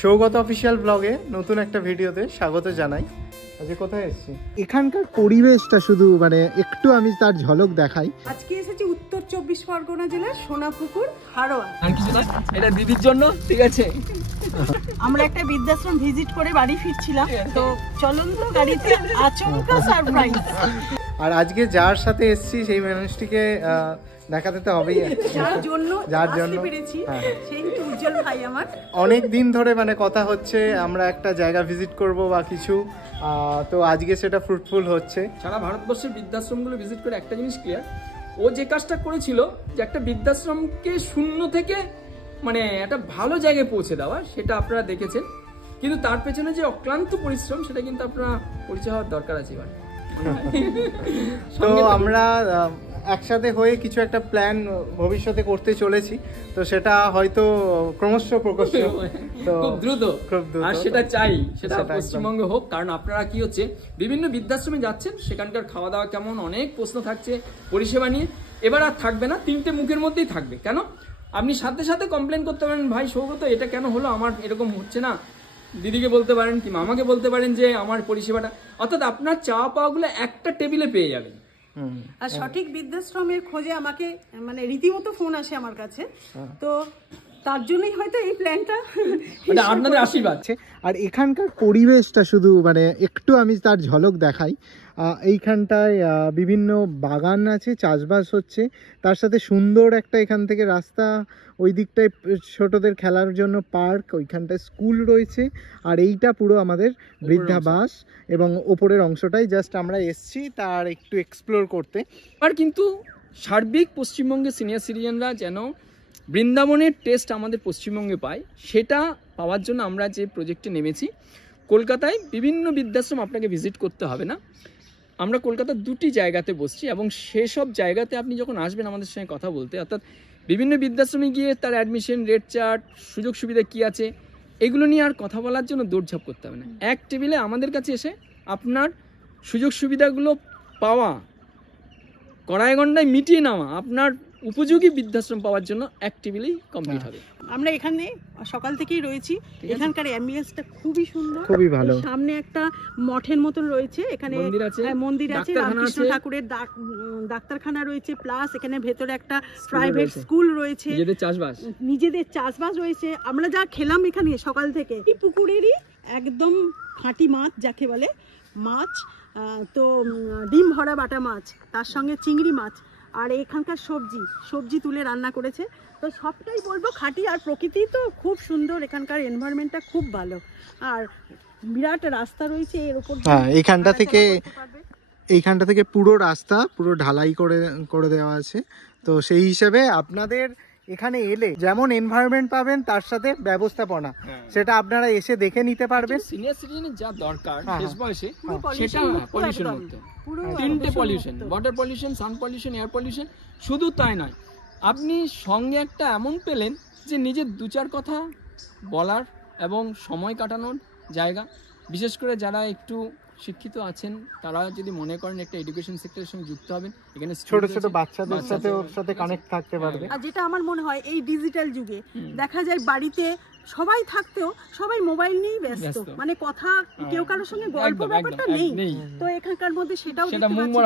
Saugata official ব্লগে নতুন একটা ভিডিওতে স্বাগত জানাই। আজকে কোথায় এসেছি, এখানকার পরিবেশটা শুধু মানে একটু আমি তার ঝলক দেখাই। আজকে এসেছি উত্তর 24 পরগনা জেলার সোনাপুকুর হারোয়া। আর কিছু না, এটা দিদির জন্য, ঠিক আছে। আমরা একটা বৃদ্ধাশ্রম ভিজিট করে বাড়ি ফিরছিলাম, তো চলন্ত গাড়িতে আচমকা সারপ্রাইজ। আর আজকে যার সাথে এসেছি সেই মানুষটিকে দেখাতে তো হবেই, যার জন্য পেরেছি সেই উজ্জ্বল ভাই। আমার অনেক দিন ধরে মানে কথা হচ্ছে আমরা একটা জায়গা ভিজিট করব বা কিছু, তো আজকে সেটা ফ্রুটফুল হচ্ছে। সারা ভারতবর্ষের বৃদ্ধাশ্রমগুলো ভিজিট করে একটা জিনিস ক্লিয়ার, ও যে কাজটা করেছিল যে একটা বৃদ্ধাশ্রমকে শূন্য থেকে মানে একটা ভালো জায়গায় পৌঁছে দেওয়া, সেটা আপনারা দেখেছেন। কিন্তু তার পেছনে যে অক্লান্ত পরিশ্রম, সেটা কিন্তু আপনারা পরিচয় হওয়ার দরকার আছে। এবার তো আমরা একসাথে হয়ে কিছু একটা প্ল্যান ভবিষ্যতে করতে চলেছি, তো সেটা হয়তো ক্রমশ প্রকাশ্য খুব দ্রুত, আর সেটা চাই সেটা পশ্চিমবঙ্গে হোক। কারণ আপনারা কি হচ্ছে বিভিন্ন বৃদ্ধাশ্রমে যাচ্ছেন, সেখানকার খাওয়া দাওয়া কেমন, অনেক প্রশ্ন থাকছে পরিষেবা নিয়ে। এবার আর থাকবে না, তিনটে মুখের মধ্যেই থাকবে। কেন আপনি সাথে সাথে কমপ্লেন করতে পারেন, ভাই সৌগত এটা কেন হলো, আমার এরকম হচ্ছে না। দিদিকে বলতে পারেন কি মামাকে বলতে পারেন যে আমার পরিষেবাটা, অর্থাৎ আপনার চাওয়া পাওয়াগুলো একটা টেবিলে পেয়ে যাবেন। আর সঠিক বৃদ্ধাশ্রমের খোঁজে আমাকে মানে রীতিমতো ফোন আসে আমার কাছে, তো তার জন্যই হয়তো এই প্ল্যানটা, মানে আপনাদের আশীর্বাদ। আর এখানকার পরিবেশটা শুধু মানে একটু আমি তার ঝলক দেখাই। এইখানটায় বিভিন্ন বাগান আছে, চাষবাস হচ্ছে, তার সাথে সুন্দর একটা এখান থেকে রাস্তা, ওই দিকটায় ছোটদের খেলার জন্য পার্ক, ওইখানটায় স্কুল রয়েছে, আর এইটা পুরো আমাদের বৃদ্ধাবাস এবং ওপরের অংশটাই জাস্ট আমরা এসছি তার একটু এক্সপ্লোর করতে। আর কিন্তু সার্বিক পশ্চিমবঙ্গের সিনিয়র সিটিজেনরা যেন বৃন্দাবনের টেস্ট আমাদের পশ্চিমবঙ্গে পায়, সেটা পাওয়ার জন্য আমরা যে প্রজেক্টে নেমেছি। কলকাতায় বিভিন্ন বৃদ্ধাশ্রম আপনাকে ভিজিট করতে হবে না, আমরা কলকাতার দুটি জায়গাতে বসছি, এবং সেসব জায়গাতে আপনি যখন আসবেন আমাদের সঙ্গে কথা বলতে, অর্থাৎ বিভিন্ন বৃদ্ধাশ্রমে গিয়ে তার অ্যাডমিশন, রেট চার্ট, সুযোগ সুবিধা কী আছে, এগুলো নিয়ে আর কথা বলার জন্য দৌড়ঝাঁপ করতে হবে না। এক টেবিলে আমাদের কাছে এসে আপনার সুযোগ সুবিধাগুলো পাওয়া, কড়াই গন্ডায় মিটিয়ে নেওয়া, আপনার উপযোগী বৃদ্ধাশ্রম পাওয়ার জন্য এক টেবিলেই কমপ্লিট হবে। আমরা এখানে সকাল থেকেই রয়েছি, এখানকার অ্যাম্বিয়েন্সটা খুবই সুন্দর, খুবই ভালো। সামনে একটা মঠের মতন রয়েছে, এখানে মন্দির আছে, রামকৃষ্ণ ঠাকুরের ডাক্তারখানা রয়েছে, প্লাস এখানে ভেতরে একটা প্রাইভেট স্কুল রয়েছে, নিজেদের চাষবাস রয়েছে। আমরা যা খেলাম এখানে সকাল থেকে, এই পুকুরেরই একদম খাঁটি মাছ যাকে বলে মাছ, তো ডিম ভরা বাটা মাছ, তার সঙ্গে চিংড়ি মাছ, আর এখানকার সবজি তুলে রান্না করেছে। তো সবটাই বলবো খাঁটি, আর প্রকৃতি তো খুব সুন্দর, এখানকার এনভায়রনমেন্টটা খুব ভালো, আর বিরাট রাস্তা রয়েছে এর উপর। হ্যাঁ, এইখানটা থেকে পুরো রাস্তা পুরো ঢালাই করে দেওয়া আছে। তো সেই হিসেবে আপনাদের এখানে এলে যেমন এনভায়রনমেন্ট পাবেন, তার সাথে ব্যবস্থাপনা, সেটা আপনারা এসে দেখে নিতে পারবেন। সিনিয়র সিটিজেনের যা দরকার শেষ বয়সে, সেটা পলিউশন মুক্ত, তিনটে pollution, water pollution, sound pollution, air pollution. শুধু তাই নয়, আপনি সঙ্গে একটা এমন পেলেন যে নিজের দু চার কথা বলার এবং সময় কাটানোর জায়গা। বিশেষ করে যারা একটু শিক্ষিত আছেন, তারা যদি মনে করেন একটা এডুকেশন সেক্টরের সঙ্গে যুক্ত হবেন, এখানে ছোট ছোট বাচ্চাদের সাথে ওর সাথে কানেক্ট থাকতে পারবে। আর যেটা আমার মনে হয় এই ডিজিটাল যুগে দেখা যায় বাড়িতে সবাই থাকতেও সবাই মোবাইল নিয়েই ব্যস্ত, মানে কথা কেউ কারোর সঙ্গে গল্প ব্যাপারটা নেই। তো এখানকার মধ্যে সেটাও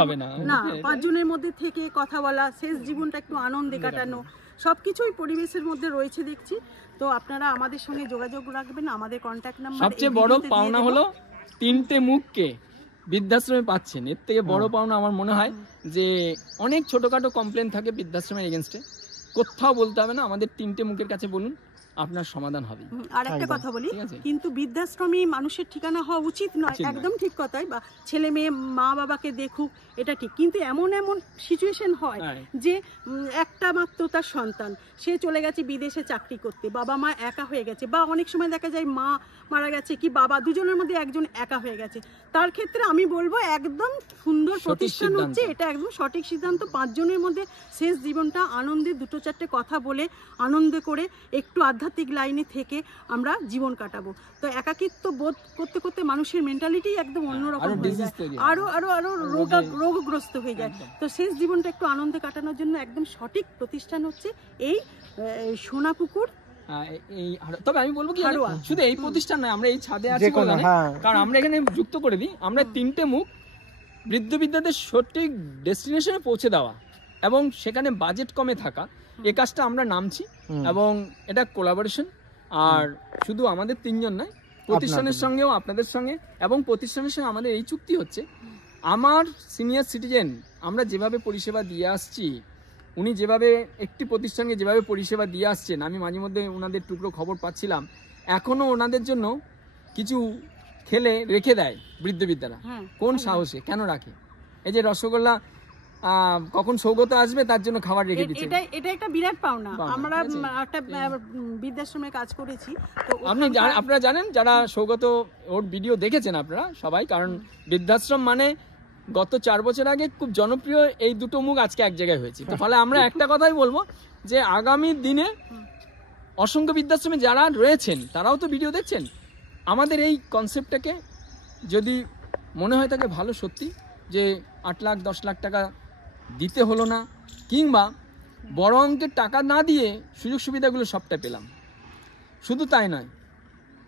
হবে না, পাঁচজনের মধ্যে থেকে কথা বলা, শেষ জীবনটা একটু আনন্দে কাটানো, সবকিছুই পরিবেশের মধ্যে রয়েছে দেখছি। তো আপনারা আমাদের সঙ্গে যোগাযোগ রাখবেন, আমাদের কন্ট্যাক্ট নাম্বার। সবচেয়ে বড় পাওনা হলো তিনটে মুখকে বৃদ্ধাশ্রমে পাচ্ছেন। এর থেকে বড় পাওনা আমার মনে হয় যে অনেক ছোটখাটো কমপ্লেন থাকে বৃদ্ধাশ্রমের এগেনস্টে, কোথাও বলতে হবে না, আমাদের তিনটে মুখের কাছে বলুন, আপনার সমাধান হবে। আর একটা কথা বলি, কিন্তু বৃদ্ধাশ্রমী মানুষের ঠিকানা হওয়া উচিত নয়, একদম ঠিক কথাই। বা ছেলে মেয়ে মা বাবাকে দেখুক, এটা ঠিক, কিন্তু এমন সিচুয়েশন হয় যে একটা মাত্র তার সন্তান, সে চলে গেছে বিদেশে চাকরি করতে, বাবা মা একা হয়ে গেছে, বা অনেক সময় দেখা যায় মা মারা গেছে কি বাবা, দুজনের মধ্যে একজন একা হয়ে গেছে। তার ক্ষেত্রে আমি বলবো একদম সুন্দর প্রতিষ্ঠান হচ্ছে এটা, একদম সঠিক সিদ্ধান্ত। পাঁচজনের মধ্যে শেষ জীবনটা আনন্দে দুটো চারটে কথা বলে আনন্দ করে একটু আধ্যাত্মিক লাইনে থেকে আমরা জীবন কাটাবো। তো একাকিত্ব বোধ করতে করতে মানুষের মেন্টালিটি একদম অন্যরকম হয়ে যায়, আরো আরো আরো রোগগ্রস্ত হয়ে যায়। তো শেষ জীবনটা একটু আনন্দে কাটানোর জন্য একদম সঠিক প্রতিষ্ঠান হচ্ছে এই সোনাপুকুর এই তবে আমি বলবো কি শুধু এই প্রতিষ্ঠান নয়, আমরা এই ছাদে আছি বলে না, কারণ আমরা এখানে যুক্ত করে দিই, আমরা 3টে মুখ বৃদ্ধ বিদ্যাদের সঠিক ডেস্টিনেশনে পৌঁছে দেওয়া এবং সেখানে বাজেট কমে থাকা, এই কাজটা আমরা নামছি। এবং এটা কোলাবোরেশন, আর শুধু আমাদের 3 জন নয়, প্রতিষ্ঠানের সঙ্গেও, আপনাদের সঙ্গে এবং প্রতিষ্ঠানের সঙ্গে আমাদের এই চুক্তি হচ্ছে, আমার সিনিয়র সিটিজেন আমরা যেভাবে পরিষেবা দিয়ে আসছি, উনি যেভাবে একটি প্রতিষ্ঠানকে যেভাবে পরিষেবা দিয়ে আসছেন, আমি মাঝে মধ্যে ওনাদের টুকরো খবর পাচ্ছিলাম, এখনও ওনাদের জন্য কিছু খেলে রেখে দেয় বৃদ্ধ বিদ্যারা। কোন সাহসে কেন রাখে? এই যে রসগোল্লা কখন সৌগত আসবে তার জন্য খাবার রেখে দিচ্ছে, এটা একটা বিরাট পাওনা। আমরা একটা বৃদ্ধাশ্রমে কাজ করেছি, তো আপনারা জানেন, যারা সৌগত ওর ভিডিও দেখেছেন আপনারা সবাই, কারণ বৃদ্ধাশ্রম মানে গত 4 বছর আগে খুব জনপ্রিয় এই দুটো মুখ আজকে এক জায়গায় হয়েছে। তো ফলে আমরা একটা কথাই বলবো যে আগামী দিনে অসংখ্য বৃদ্ধাশ্রমে যারা রয়েছেন তারাও তো ভিডিও দেখছেন, আমাদের এই কনসেপ্টটাকে যদি মনে হয় থাকে ভালো সত্যি, যে 8 লাখ 10 লাখ টাকা দিতে হলো না, কিংবা বড় অঙ্কের টাকা না দিয়ে সুযোগ সুবিধাগুলো সবটা পেলাম, শুধু তাই নয়,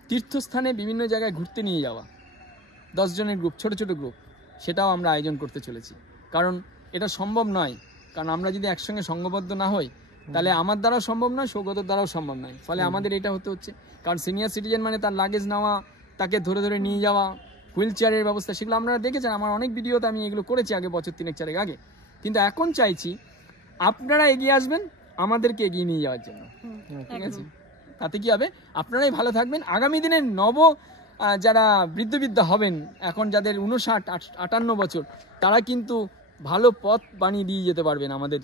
তীর্থস্থানে বিভিন্ন জায়গায় ঘুরতে নিয়ে যাওয়া, 10 জনের গ্রুপ, ছোট ছোট গ্রুপ, সেটাও আমরা আয়োজন করতে চলেছি। কারণ এটা সম্ভব নয়, কারণ আমরা যদি একসঙ্গে সঙ্গবদ্ধ না হই তাহলে আমার দ্বারাও সম্ভব নয়, সৌগতর দ্বারাও সম্ভব নয়। ফলে আমাদের এটা হতে হচ্ছে, কারণ সিনিয়র সিটিজেন মানে তার লাগেজ নেওয়া, তাকে ধরে ধরে নিয়ে যাওয়া, হুইল চেয়ারের ব্যবস্থা, সেগুলো আপনারা দেখেছেন, আমার অনেক ভিডিওতে আমি এগুলো করেছি আগে, বছর 3-4 আগে। কিন্তু এখন চাইছি আপনারা এগিয়ে আসবেন আমাদেরকে এগিয়ে নিয়ে যাওয়ার জন্য, ঠিক আছে? তাতে কি হবে, আপনারাই ভালো থাকবেন। আগামী দিনে যারা বৃদ্ধ হবেন, এখন যাদের 59-58 বছর, তারা কিন্তু ভালো পথ বানিয়ে দিয়ে যেতে পারবেন আমাদের,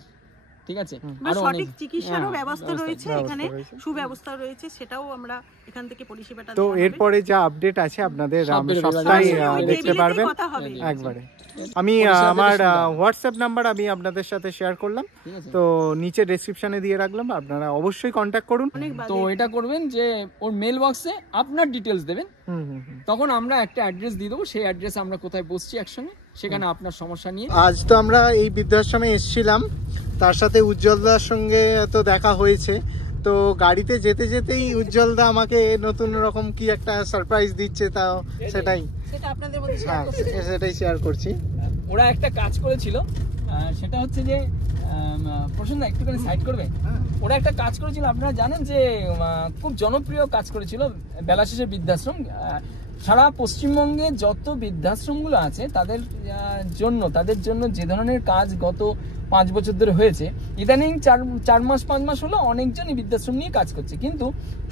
ঠিক আছে? আর সঠিক চিকিৎসারও ব্যবস্থা রয়েছে এখানে, সুব্যবস্থা রয়েছে, সেটাও আমরা এখান থেকে পরিষেবাটা। তো এরপরে যা আপডেট আছে আপনাদের সবটাই দেখতে পারবেন একবারে। আমি আমার হোয়াটসঅ্যাপ নাম্বার আমি আপনাদের সাথে শেয়ার করলাম, তো নিচে ডেসক্রিপশনে দিয়ে রাখলাম, আপনারা অবশ্যই কন্ট্যাক্ট করুন। তো এটা করবেন যে ওর মেল বক্সে আপনার ডিটেলস দেবেন, তখন আমরা একটা অ্যাড্রেস দিয়ে দেবো, সেই অ্যাড্রেসে আমরা কোথায় বসছি একসঙ্গে, সেখানে আপনার সমস্যা নিয়ে। আজ তো আমরা এই বৃদ্ধাশ্রমে এসেছিলাম, তার সাথে উজ্জ্বলদার সঙ্গে তো দেখা হয়েছে, তো গাড়িতে যেতে যেতেই উজ্জ্বলদা আমাকে নতুন রকম কি একটা সারপ্রাইজ দিচ্ছে, তাও সেটাই আপনাদের মধ্যে শেয়ার করছি, সেটাই শেয়ার করছি। ওরা একটা কাজ করেছিল, সেটা হচ্ছে যে প্রসন্ন একটুখানি সাইড করবে, ওরা একটা কাজ করেছিল, আপনারা জানেন যে খুব জনপ্রিয় কাজ করেছিল বেলা শেষে বৃদ্ধাশ্রম। সারা পশ্চিমবঙ্গে যত বৃদ্ধাশ্রমগুলো আছে তাদের জন্য যে ধরনের কাজ গত 5 বছর ধরে হয়েছে, ইদানিং 4 মাস 5 মাস হলো অনেকজনই বৃদ্ধাশ্রম নিয়ে কাজ করছে, কিন্তু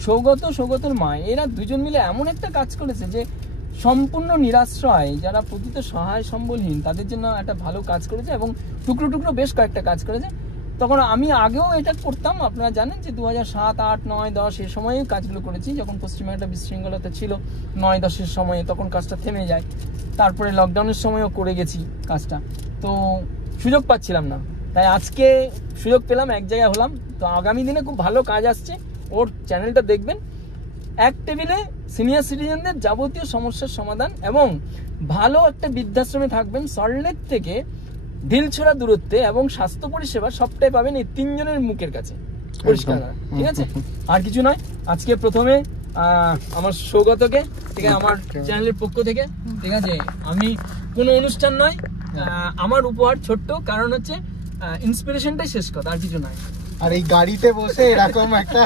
সৌগতর মা এরা দুজন মিলে এমন একটা কাজ করেছে যে সম্পূর্ণ নিরাশ্রয়, যারা প্রকৃত সহায় সম্বলহীন, তাদের জন্য একটা ভালো কাজ করেছে এবং টুকরো টুকরো বেশ কয়েকটা কাজ করেছে। তখন আমি আগেও এটা করতাম, আপনারা জানেন যে 2007, 8, 9, 10 এই সময়ে কাজগুলো করেছি, যখন পশ্চিমে একটা বিশৃঙ্খলতা ছিল 9-10 সময়ে, তখন কাজটা থেমে যায়। তারপরে লকডাউনের সময়ও করে গেছি কাজটা, তো সুযোগ পাচ্ছিলাম না, তাই আজকে সুযোগ পেলাম, এক জায়গায় হলাম। তো আগামী দিনে খুব ভালো কাজ আসছে, ওর চ্যানেলটা দেখবেন। এক টেবিলে সিনিয়র সিটিজেনদের যাবতীয় সমস্যার সমাধান এবং ভালো একটা বৃদ্ধাশ্রমে থাকবেন, সল্টলেক থেকে ঢিলছোড়া দূরত্বে, এবং স্বাস্থ্য পরিষেবা সবটাই পাবেন এই 3 জনের মুখের কাছে, পরিষ্কার, ঠিক আছে? আর কিছু নয়, আজকে প্রথমে আমার সৌগতকে, ঠিক আছে, আমার চ্যানেলের পক্ষ থেকে, ঠিক আছে, আমি কোনো অনুষ্ঠান নয়, আমার উপহার ছোট্ট, কারণ হচ্ছে ইন্সপিরেশনটাই শেষ কথা, আর কিছু নয়। আর এই গাড়িতে বসে এরকম একটা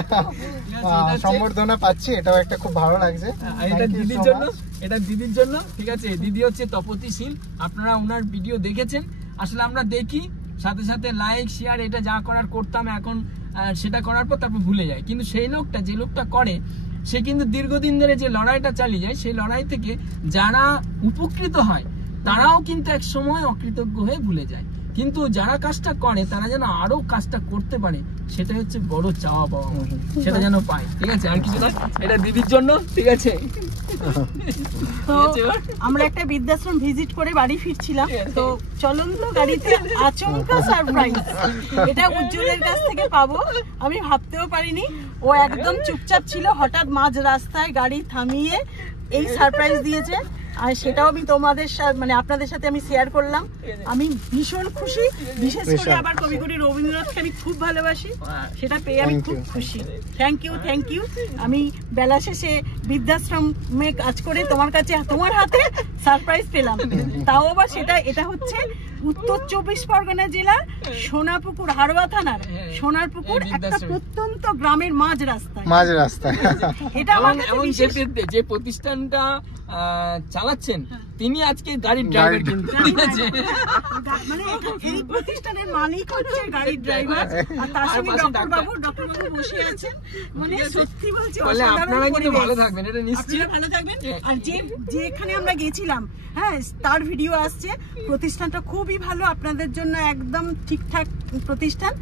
সম্বর্ধনা পাচ্ছি, এটাও একটা খুব ভালো লাগছে। এটা দিদির জন্য, ঠিক আছে? দিদি হচ্ছে তপতিশীল, আপনারা ওনার ভিডিও দেখেছেন, আসলে আমরা দেখি, সাথে সাথে লাইক শেয়ার এটা যা করার করতাম, এখন সেটা করার পর তারপর ভুলে যায়, কিন্তু সেই লোকটা যে লোকটা করে, সে কিন্তু দীর্ঘদিন ধরে যে লড়াইটা চালিয়ে যায়, সেই লড়াই থেকে যারা উপকৃত হয় তারাও কিন্তু এক সময় অকৃতজ্ঞ হয়ে ভুলে যায়, কিন্তু যারা কাজটা করে তারা যেন আরো কাজটা করতে পারে, সেটা হচ্ছে বড় চাওয়া পাওয়া, সেটা যেন পায়, ঠিক আছে? আর কিছু না, এটা দিদির জন্য, ঠিক আছে? তো আমরা একটা বৃদ্ধাশ্রম ভিজিট করে বাড়ি ফিরছিলাম, তো চলন্ত গাড়িতে আচমকা সারপ্রাইজ, এটা উজ্জ্বলের কাছ থেকে পাবো আমি ভাবতেও পারিনি। ও একদম চুপচাপ ছিল, হঠাৎ মাঝ রাস্তায় গাড়ি থামিয়ে এই সারপ্রাইজ দিয়েছে। আর সেটাও আমি তোমাদের সাথে মানে আপনাদের সাথে আমি শেয়ার করলাম। আমি ভীষণ খুশি, বিশেষ করে আবার কবিগুরু রবীন্দ্রনাথকে আমি খুব ভালোবাসি, সেটা পেয়ে আমি খুব খুশি। Thank you. আমি বেলা শেষে বৃদ্ধাশ্রমে কাজ করে তোমার কাছে তোমার হাতে সারপ্রাইজ পেলাম, তাও আবার এটা হচ্ছে উত্তর 24 পরগনা জেলার সোনাপুকুর হারোয়া থানার সোনারপুকুর একটা প্রত্যন্ত গ্রামের মাঝ রাস্তায়। এটা যে প্রতিষ্ঠানটা চালাচ্ছেন তিনি আজকে গাড়ির ড্রাইভার, কিন্তু ঠিক আছে, মানে এই প্রতিষ্ঠানের মালিক হচ্ছে গাড়ির ড্রাইভার, আর তার সঙ্গে ডক্টর বাবু বসে আছেন। মানে সত্যি বলছি আপনারা কিন্তু ভালো থাকবেন, এটা নিশ্চিত ভালো থাকবেন। আর যেখানে আমরা গেছিলাম, হ্যাঁ, তার ভিডিও আসছে। প্রতিষ্ঠানটা খুবই ভালো, আপনাদের জন্য একদম ঠিকঠাক প্রতিষ্ঠান।